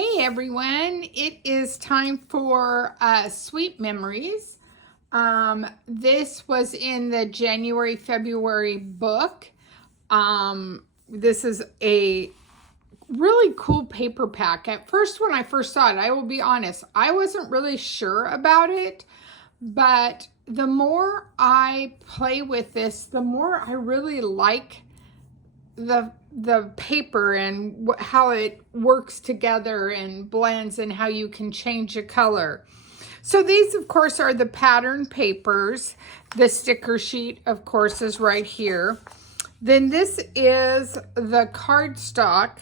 Hey everyone, it is time for Sweet Memories. This was in the January-February book. This is a really cool paper pack. At first, when I first saw it, I will be honest, I wasn't really sure about it, but the more I play with this, the more I really like the paper and how it works together and blends and how you can change the color. So these, of course, are the pattern papers. The sticker sheet, of course, is right here. Then this is the cardstock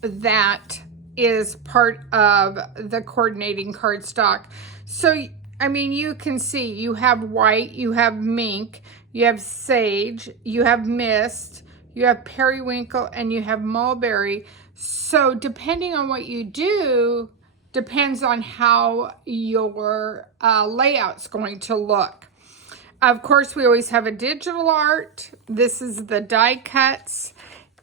that is part of the coordinating cardstock. So, I mean, you can see you have white, you have mink, you have sage, you have mist, you have periwinkle, and you have mulberry. So depending on what you do, depends on how your layout's going to look. Of course, we always have a digital art. This is the die cuts.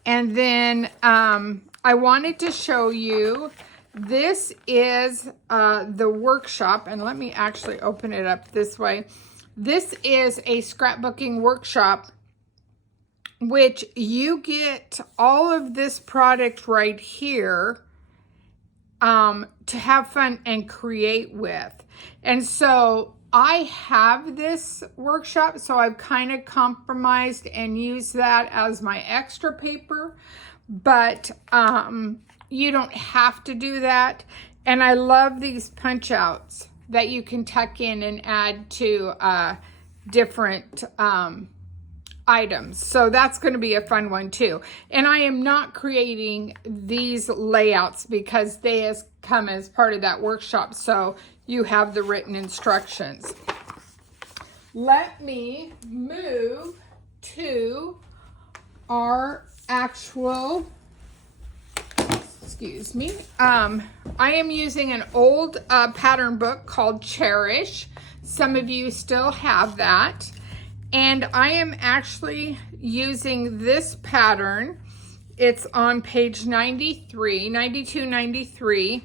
And then I wanted to show you, this is the workshop. And let me actually open it up this way. This is a scrapbooking workshop, which you get all of this product right here to have fun and create with. And so I have this workshop, so I've kind of compromised and used that as my extra paper, but you don't have to do that. And I love these punch outs that you can tuck in and add to different items. So that's going to be a fun one too. And I am not creating these layouts because they come as part of that workshop. So you have the written instructions. Let me move to our actual, excuse me. I am using an old pattern book called Cherish. Some of you still have that. And I am actually using this pattern. It's on page 92, 93.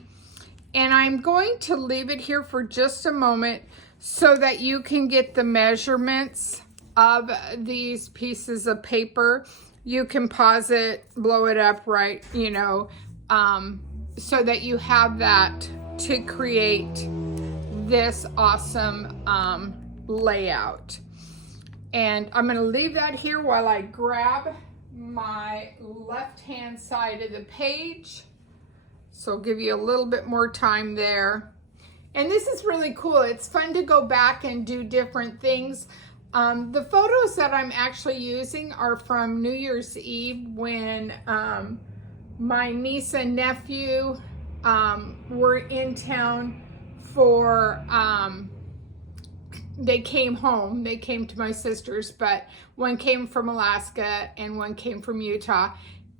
And I'm going to leave it here for just a moment so that you can get the measurements of these pieces of paper. You can pause it, blow it up, right, so that you have that to create this awesome layout. And I'm going to leave that here while I grab my left-hand side of the page. So I'll give you a little bit more time there. And this is really cool. It's fun to go back and do different things. The photos that I'm actually using are from New Year's Eve when my niece and nephew were in town for... they came home. They came to my sister's, but one came from Alaska and one came from Utah.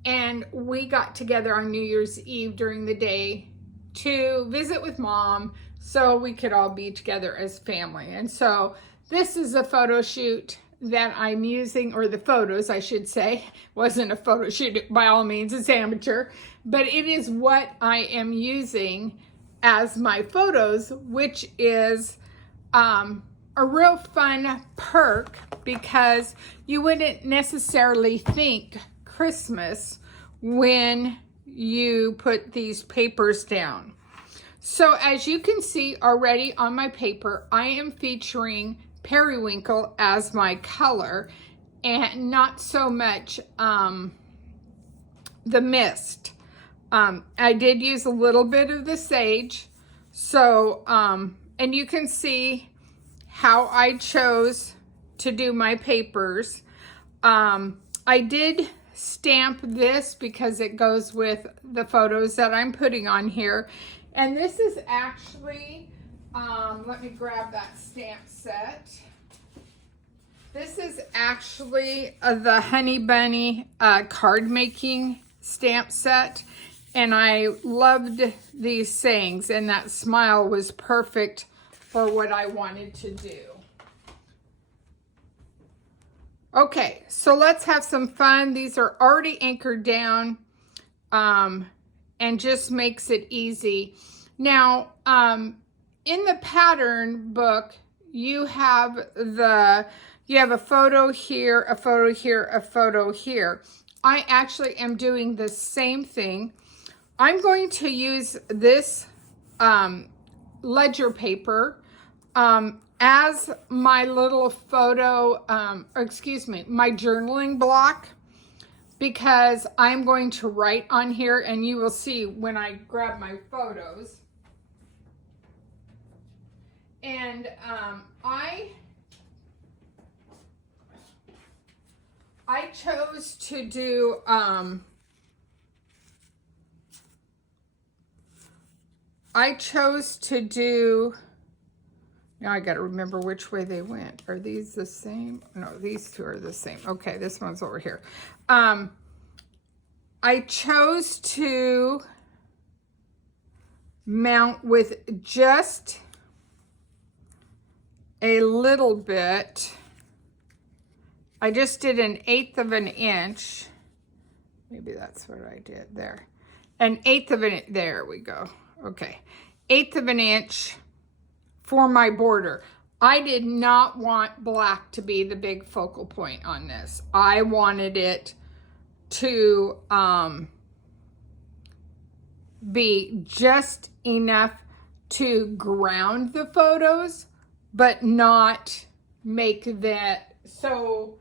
And we got together on New Year's Eve during the day to visit with Mom so we could all be together as family. And so this is a photo shoot that I'm using, or the photos, I should say. Wasn't a photo shoot by all means, it's amateur, but it is what I am using as my photos, which is a real fun perk because you wouldn't necessarily think Christmas when you put these papers down. So as you can see already on my paper, I am featuring periwinkle as my color and not so much the mist. I did use a little bit of the sage. So, and you can see how I chose to do my papers. I did stamp this because it goes with the photos that I'm putting on here. And this is actually, let me grab that stamp set. This is actually the Honey Bunny card making stamp set. And I loved these sayings, and that smile was perfect for what I wanted to do. Okay, so let's have some fun. These are already anchored down. and just makes it easy. Now, in the pattern book, you have a photo here, a photo here, a photo here. I actually am doing the same thing. I'm going to use this ledger paper as my little photo, my journaling block, because I'm going to write on here, and you will see when I grab my photos. And I chose to do now I got to remember which way they went. Are these the same? No, these two are the same. Okay, this one's over here. I chose to mount with just a little bit. I just did 1/8 of an inch. Maybe that's what I did there. 1/8 of an inch. There we go. Okay. 1/8 of an inch for my border. I did not want black to be the big focal point on this. I wanted it to be just enough to ground the photos, but not make that so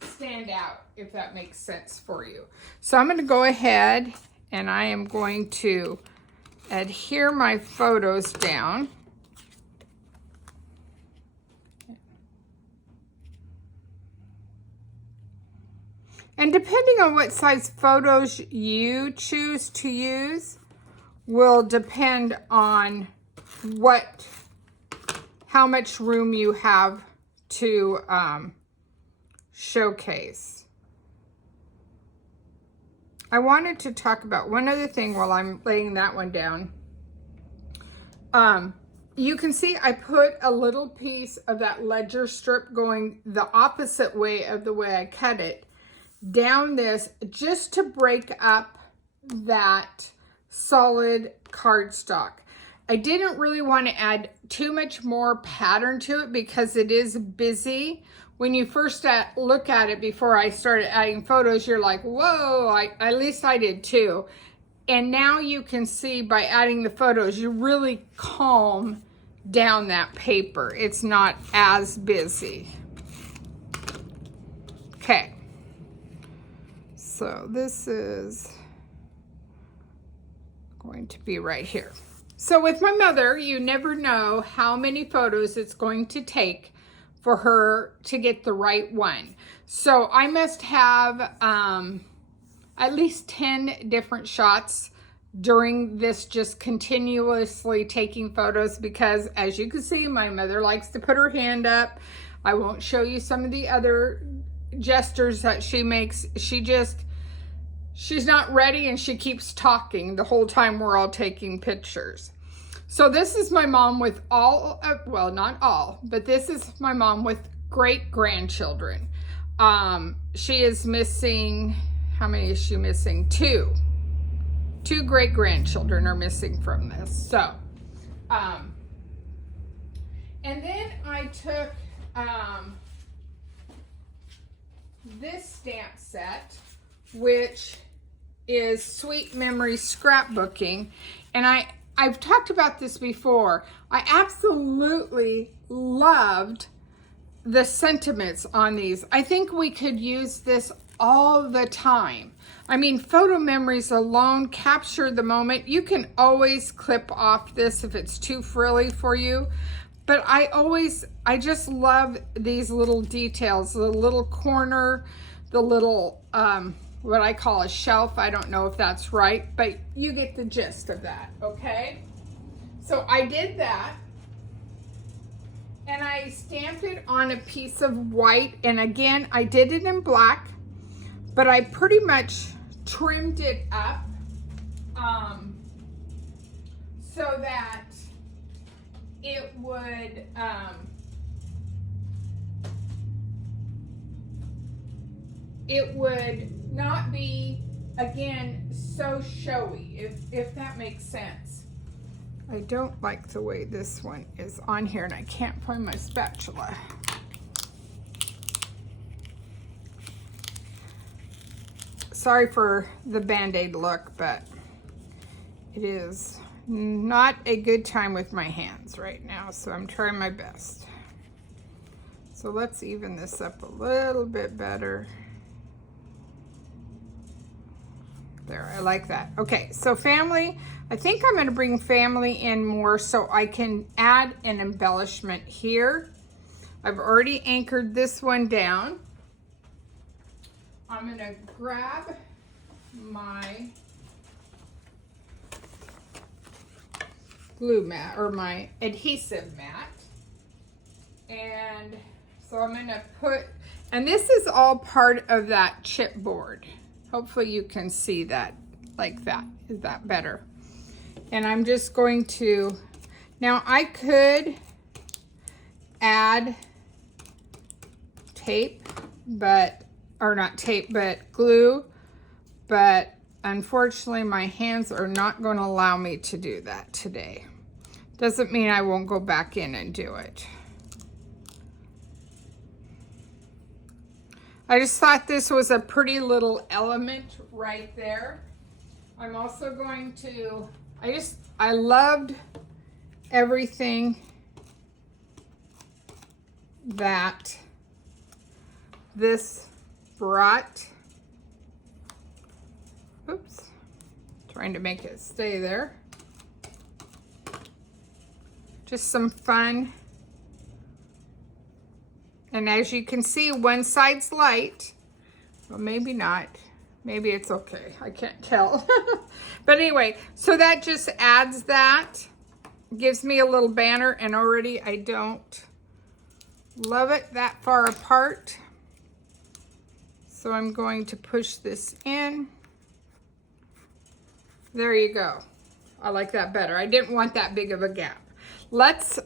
stand out, if that makes sense for you. So I'm going to go ahead and I am going to adhere my photos down. And depending on what size photos you choose to use will depend on how much room you have to showcase. I wanted to talk about one other thing while I'm laying that one down. You can see I put a little piece of that ledger strip going the opposite way of the way I cut it down this, just to break up that solid cardstock. I didn't really want to add too much more pattern to it because it is busy. When you first look at it before I started adding photos, you're like, whoa, at least I did too. And now you can see by adding the photos, you really calm down that paper. It's not as busy. Okay. So this is going to be right here. So with my mother, you never know how many photos it's going to take for her to get the right one. So I must have at least 10 different shots during this, just continuously taking photos, because as you can see, my mother likes to put her hand up. I won't show you some of the other gestures that she makes. She's not ready, and she keeps talking the whole time we're all taking pictures. So this is my mom with well, not all, but this is my mom with great grandchildren. She is missing, how many is she missing? Two great grandchildren are missing from this. So, and then I took this stamp set, which is Sweet Memory Scrapbooking. And I've talked about this before. I absolutely loved the sentiments on these. I think we could use this all the time. I mean, photo memories alone capture the moment. You can always clip off this if it's too frilly for you. But I just love these little details, the little corner, the little, what I call a shelf. I don't know if that's right, but you get the gist of that, okay? So I did that, and I stamped it on a piece of white, and again, I did it in black, but I pretty much trimmed it up so that it would not be again, so showy, if that makes sense. I don't like the way this one is on here, and I can't find my spatula. Sorry for the Band-Aid look, but it is not a good time with my hands right now, so I'm trying my best. So let's even this up a little bit better. There, I like that. Okay, so family, I think I'm gonna bring family in more so I can add an embellishment here. I've already anchored this one down. I'm gonna grab my glue mat, or my adhesive mat. And so I'm gonna put, and this is all part of that chipboard. Hopefully you can see that like that. Is that better? And I'm just going to, now I could add tape, but, or not tape, but glue, but unfortunately my hands are not going to allow me to do that today. Doesn't mean I won't go back in and do it. I just thought this was a pretty little element right there. I'm also going to, I loved everything that this brought. Oops, trying to make it stay there. Just some fun. And as you can see, one side's light. Well, maybe not. Maybe it's okay. I can't tell. But anyway, so that just adds that. Gives me a little banner, and already I don't love it that far apart. So I'm going to push this in. There you go. I like that better. I didn't want that big of a gap. Let's,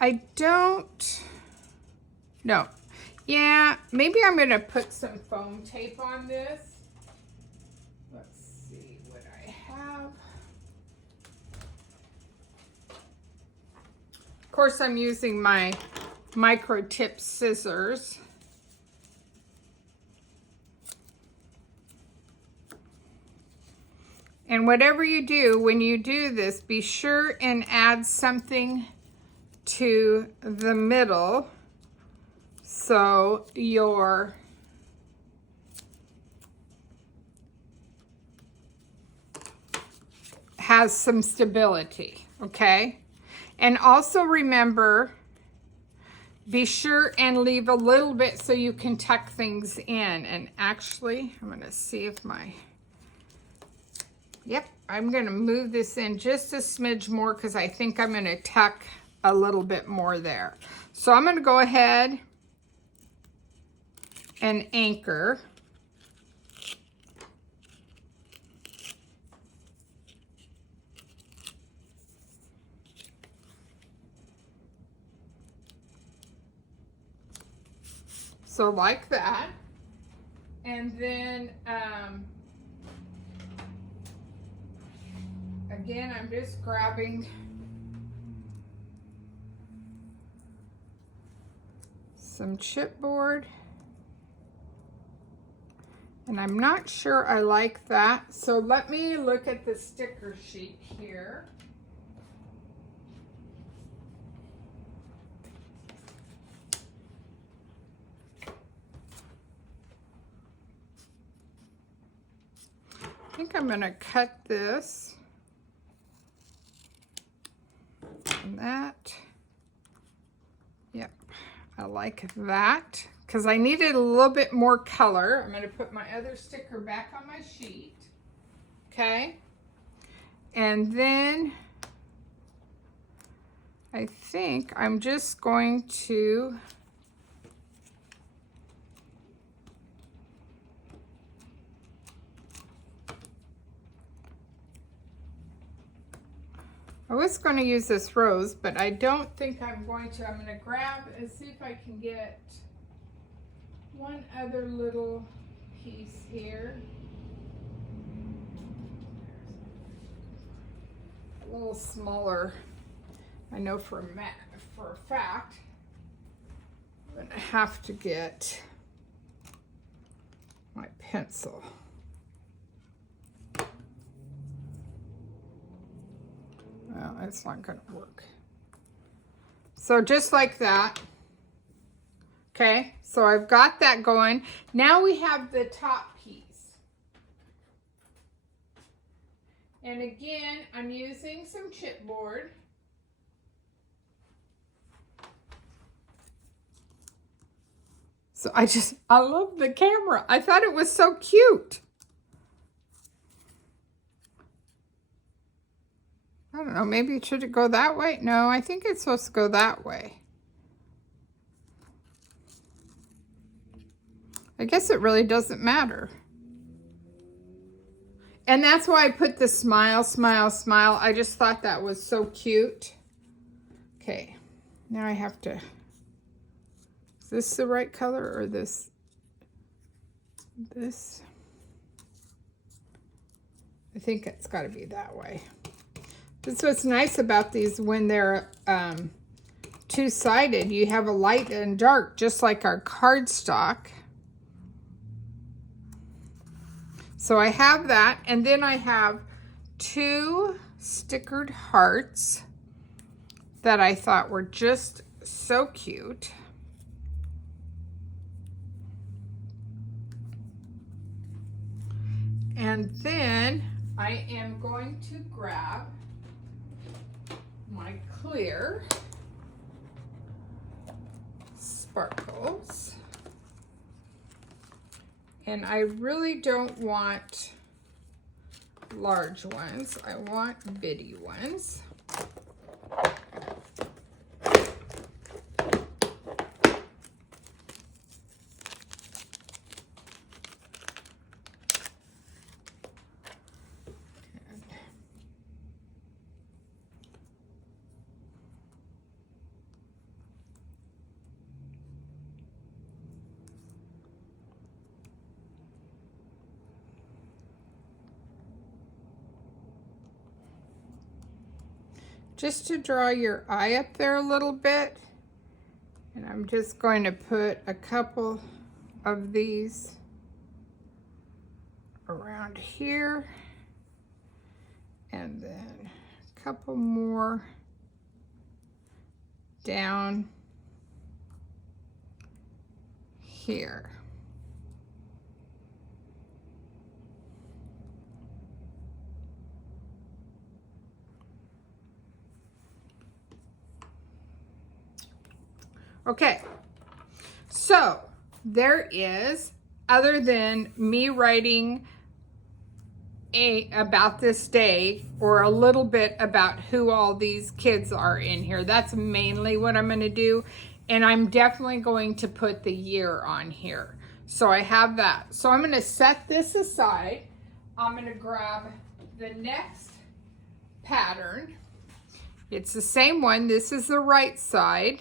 I don't, no. Yeah, maybe I'm gonna put some foam tape on this. Let's see what I have. Of course, I'm using my micro tip scissors. And whatever you do, when you do this, be sure and add something to the middle so your has some stability, okay? And also remember, be sure and leave a little bit so you can tuck things in. And actually, I'm gonna see if my, yep, I'm gonna move this in just a smidge more because I think I'm gonna tuck a little bit more there. So I'm gonna go ahead and anchor. So like that. And then, again, I'm just grabbing some chipboard. And I'm not sure I like that. So let me look at the sticker sheet here. I think I'm gonna cut this and that. Yep, I like that because I needed a little bit more color. I'm gonna put my other sticker back on my sheet, okay? And then I think I'm just going to I was going to use this rose, but I don't think I'm going to. I'm going to grab and see if I can get one other little piece here. A little smaller. I know for a fact I'm gonna have to get my pencil. Well, it's not gonna work. So just like that. Okay, so I've got that going. Now we have the top piece. And again, I'm using some chipboard. So I love the camera. I thought it was so cute. I don't know, maybe it should go that way? No, I think it's supposed to go that way. I guess it really doesn't matter. And that's why I put the smile, smile, smile. I just thought that was so cute. Okay, now I have to, is this the right color or this? I think it's got to be that way. That's what's nice about these when they're two-sided. You have a light and dark, just like our cardstock. So I have that, and then I have 2 stickered hearts that I thought were just so cute. And then I am going to grab my clear sparkles. And I really don't want large ones. I want bitty ones. Just to draw your eye up there a little bit. And I'm just going to put a couple of these around here. And then a couple more down here. Okay, so there is, other than me writing about this day or a little bit about who all these kids are in here, that's mainly what I'm going to do. And I'm definitely going to put the year on here. So I have that. So I'm going to set this aside. I'm going to grab the next pattern. It's the same one. This is the right side.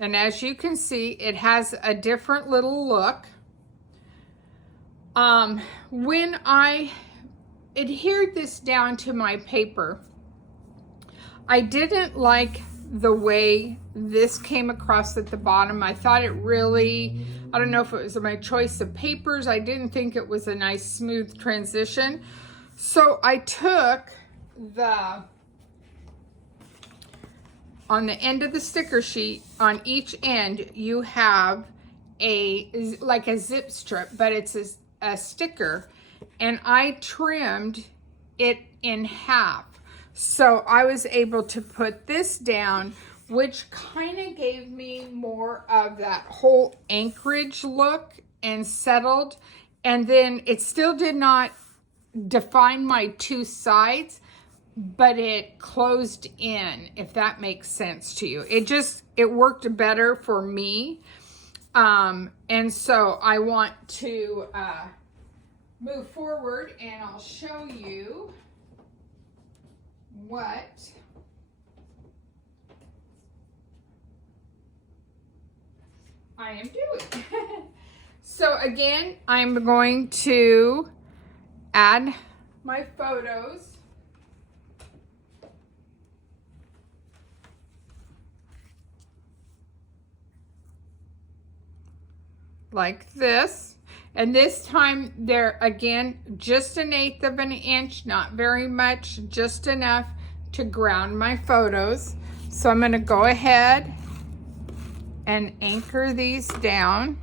And as you can see, it has a different little look. When I adhered this down to my paper, I didn't like the way this came across at the bottom. I thought it really, I don't know if it was my choice of papers. I didn't think it was a nice smooth transition. So I took on the end of the sticker sheet, on each end, you have like a zip strip, but it's a sticker, and I trimmed it in half. So I was able to put this down, which kind of gave me more of that whole Anchorage look and settled. And then it still did not define my 2 sides, but it closed in, if that makes sense to you. It worked better for me. And so I want to move forward, and I'll show you what I am doing. So again, I'm going to add my photos. Like this. And this time they're, again, just 1/8 of an inch, not very much, just enough to ground my photos. So I'm gonna go ahead and anchor these down.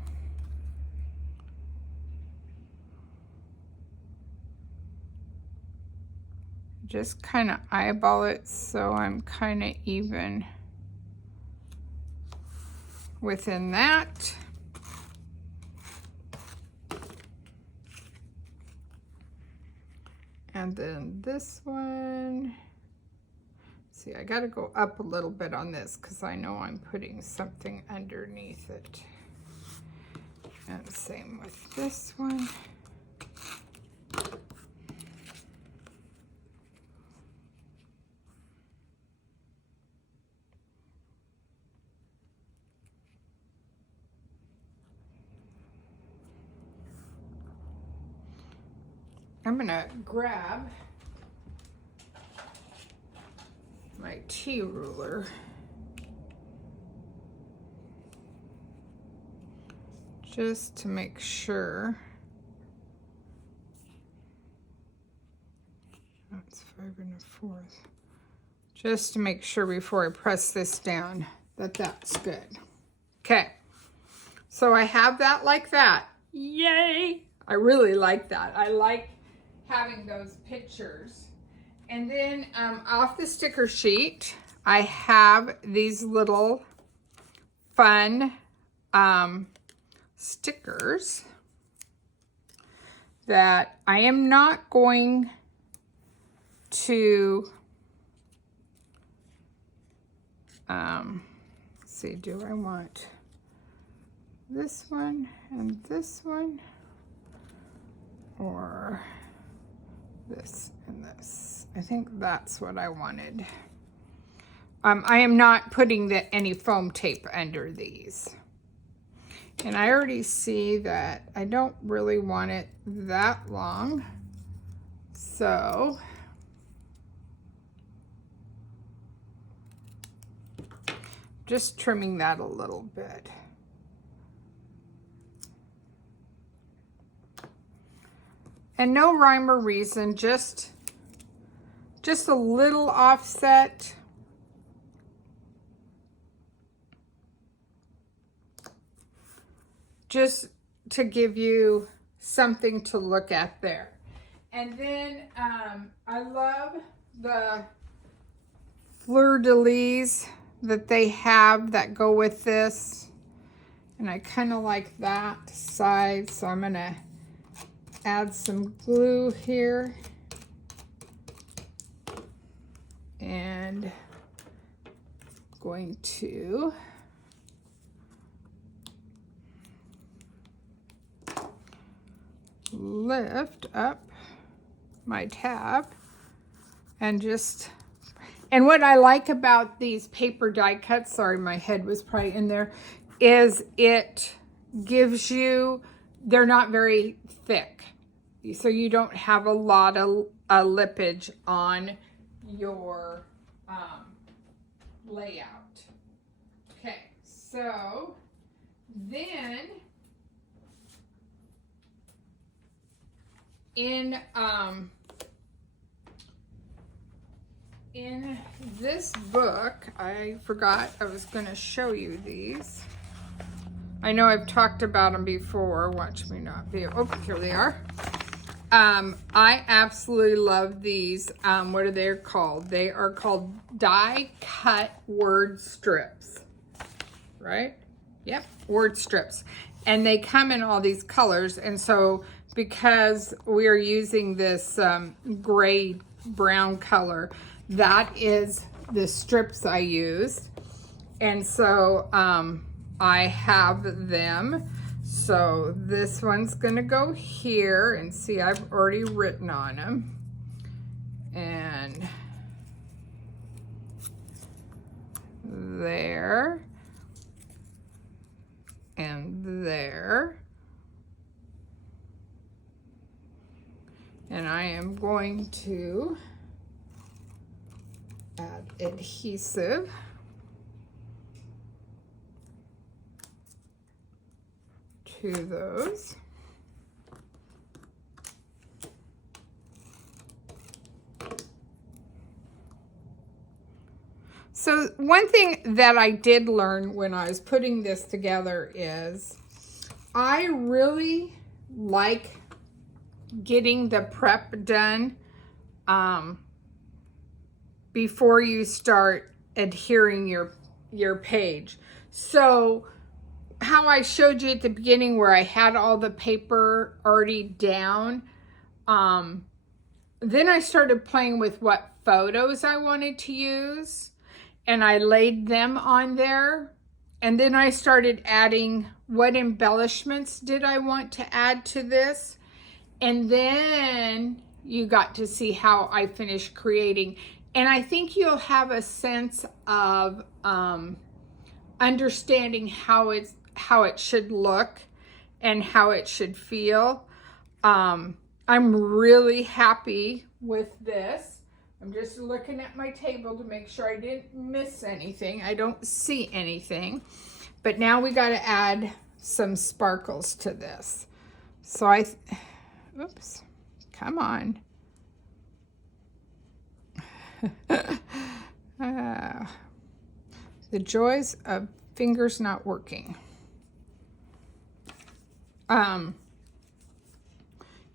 Just kind of eyeball it so I'm kind of even within that. And then this one, see, I gotta go up a little bit on this because I know I'm putting something underneath it. And same with this one. I'm gonna grab my T-ruler. Just to make sure. That's 5 1/4. Just to make sure before I press this down that that's good. Okay, so I have that like that. Yay! I really like that. I like having those pictures. And then off the sticker sheet, I have these little fun stickers that I am not going to let's see, do I want this one and this one, or this and this? I think that's what I wanted. I am not putting any foam tape under these. And I already see that I don't really want it that long. So just trimming that a little bit. And no rhyme or reason, just a little offset. Just to give you something to look at there. And then I love the fleur-de-lis that they have that go with this. And I kind of like that side, so I'm gonna add some glue here. And going to lift up my tab and and what I like about these paper die cuts, sorry, my head was probably in there, is it gives you, they're not very thick, so you don't have a lot of lippage on your layout. Okay, so then in this book, I forgot I was going to show you these. I know I've talked about them before. Watch me not be. Oh, here they are. I absolutely love these. What are they called? They are called die cut word strips. Right? Yep, word strips. And they come in all these colors. And so because we are using this gray brown color, that is the strips I used. And so I have them. So this one's gonna go here, and see, I've already written on them. And there. And there. I am going to add adhesive. To those. So one thing that I did learn when I was putting this together is I really like getting the prep done before you start adhering your page. So how I showed you at the beginning where I had all the paper already down, then I started playing with what photos I wanted to use, and I laid them on there. And then I started adding what embellishments did I want to add to this. And then you got to see how I finished creating. And I think you'll have a sense of understanding how it should look and how it should feel. I'm really happy with this. I'm just looking at my table to make sure I didn't miss anything. I don't see anything. But now we got to add some sparkles to this. So oops, come on. The joys of fingers not working.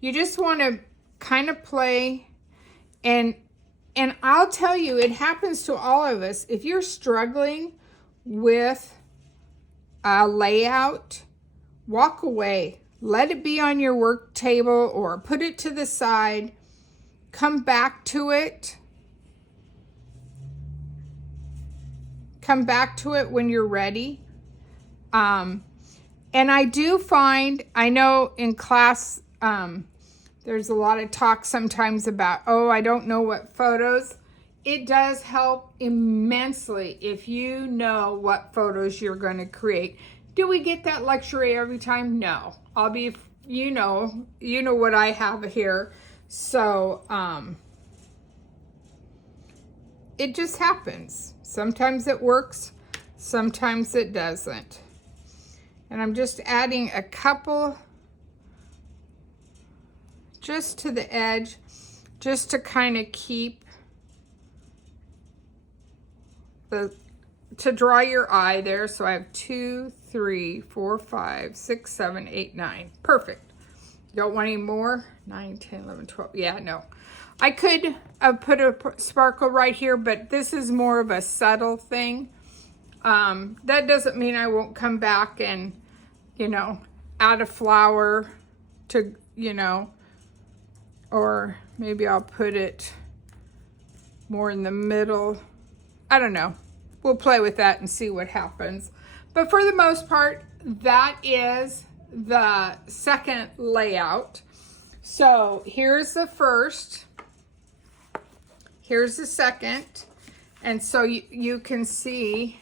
You just want to kind of play, and I'll tell you, it happens to all of us. If you're struggling with a layout, walk away. Let it be on your work table or put it to the side. Come back to it. Come back to it when you're ready. And I do find, I know in class, there's a lot of talk sometimes about, oh, I don't know what photos. It does help immensely if you know what photos you're going to create. Do we get that luxury every time? No. I'll be, you know what I have here. So, it just happens. Sometimes it works, sometimes it doesn't. And I'm just adding a couple just to the edge, just to kind of keep to draw your eye there. So I have 2, 3, 4, 5, 6, 7, 8, 9. Perfect. Don't want any more? 9, 10, 11, 12. Yeah, no. I could have put a sparkle right here, but this is more of a subtle thing. That doesn't mean I won't come back and, add a flower to, or maybe I'll put it more in the middle. I don't know. We'll play with that and see what happens. But for the most part, that is the second layout. So here's the first. Here's the second. And so you can see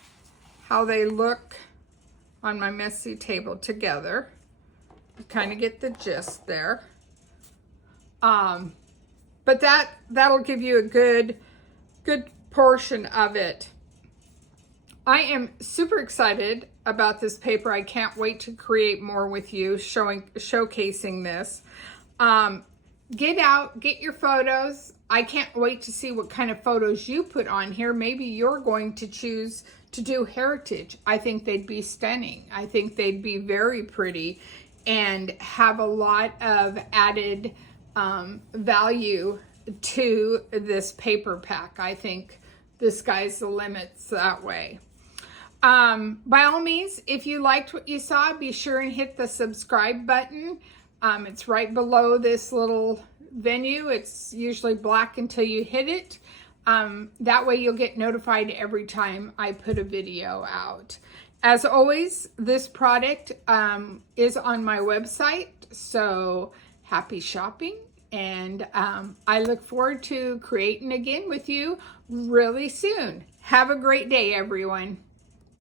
how they look on my messy table together. You kind of get the gist there. But that'll give you a good portion of it. I am super excited about this paper. I can't wait to create more with you, showcasing this. Get out, get your photos. I can't wait to see what kind of photos you put on here. Maybe you're going to choose to do heritage. I think they'd be stunning. I think they'd be very pretty and have a lot of added value to this paper pack. I think the sky's the limits that way. By all means, if you liked what you saw, be sure and hit the subscribe button. It's right below this little menu. It's usually black until you hit it. That way you'll get notified every time I put a video out. As always, this product is on my website, so happy shopping. And I look forward to creating again with you really soon. Have a great day, everyone.